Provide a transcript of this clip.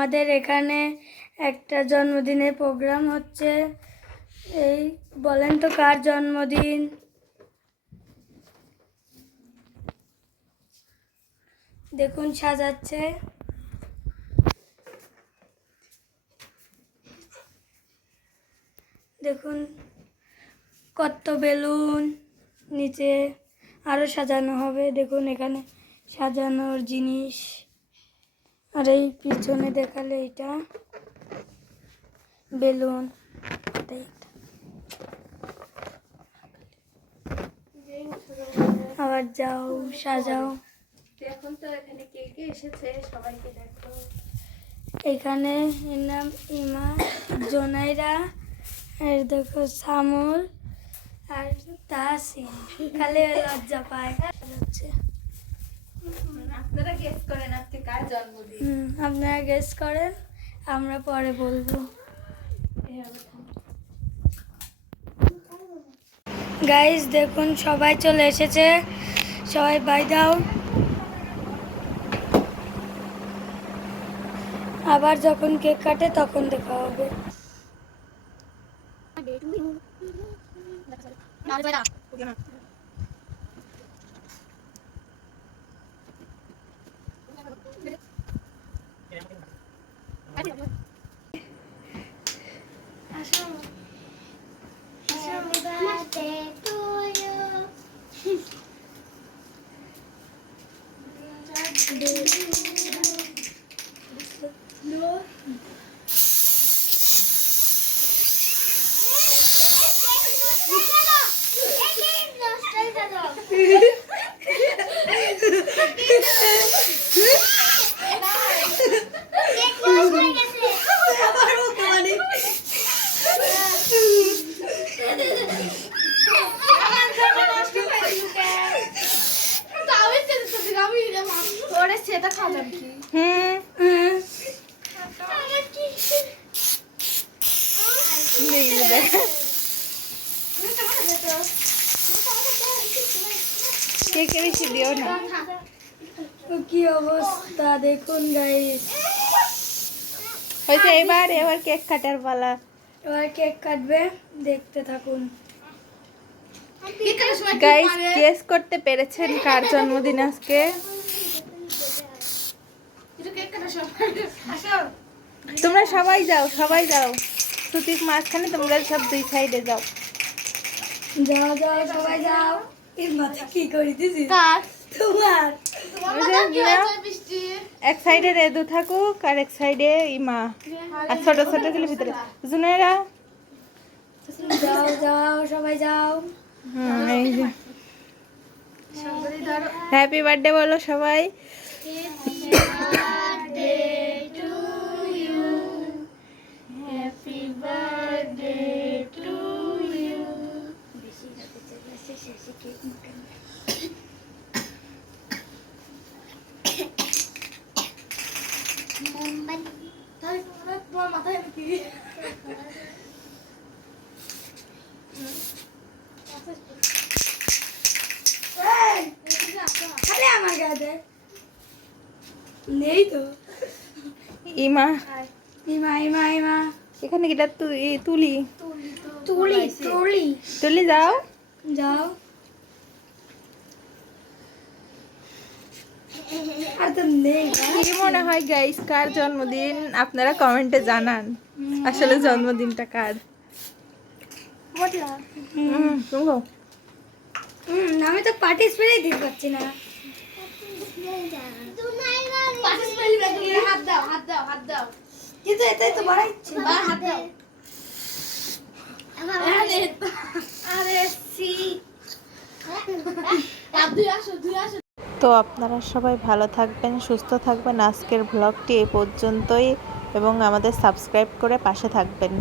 আমাদের এখানে একটা জন্মদিনের প্রোগ্রাম হচ্ছে। এই বলেন তো কার জন্মদিন? দেখুন সাজাচ্ছে। দেখুন কত বেলুন, নিচে আরো সাজানো হবে। দেখুন এখানে সাজানোর জিনিস, আর এই পিছনে দেখালে এটা বেলুন। আবার যাও সাজাও। এখন তো এখানে কে কে এসেছে সবাইকে দেখো। এখানে এর নাম ইমা, জোনাইরা, আর দেখো সামুল আর তাসিন। খালি লজ্জা পায়। আপনারা গেস করেন আজকে কার জন্মদিন। আপনারা গেস করেন, আমরা পরে বলবো। গাইস দেখুন সবাই চলে এসেছে, সবাই বাই দাও। আবার যখন কেক কাটে তখন দেখা হবে। কি অবস্থা দেখুন গাইস। হয়েছে এবার কেক কাটার পালা। এবার কেক কাটবে, দেখতে থাকুন। গাইস গেস করতে পেরেছেন কার জন্মদিন আজকে? তোমরা সবাই যাও, সবাই যাও। সুতিক মাঝখানে, তোমরা সব দুই সাইডে যাও। যাও যাও সবাই যাও। এর মাথা কি করে দিছি? তোমার এক সাইডে রেদু থাকুক আর এক সাইডে ইমা, আর ছোট ছোট গুলো ভিতরে জুনেরা। যাও যাও সবাই যাও। এই যে হ্যাপি বার্থডে বলো সবাই। আমার গায়ে নেই তো। ইমা ইমা ইমা ইমা এখানে কিটা তুলি তুলি তুলি তুলি যাও যাও। আর তো নেই। কি মনে হয় গাইস কার জন্মদিন আপনারা কমেন্টে জানান। আসলে জন্মদিনটা কার? আমি তো পার্টিসিপেটই দিতে পারছি না। কিন্তু এটাই তো বাড়াইছে। তো আপনারা সবাই ভালো থাকবেন, সুস্থ থাকবেন। আজকের ব্লগটি এই পর্যন্তই এবং আমাদের সাবস্ক্রাইব করে পাশে থাকবেন।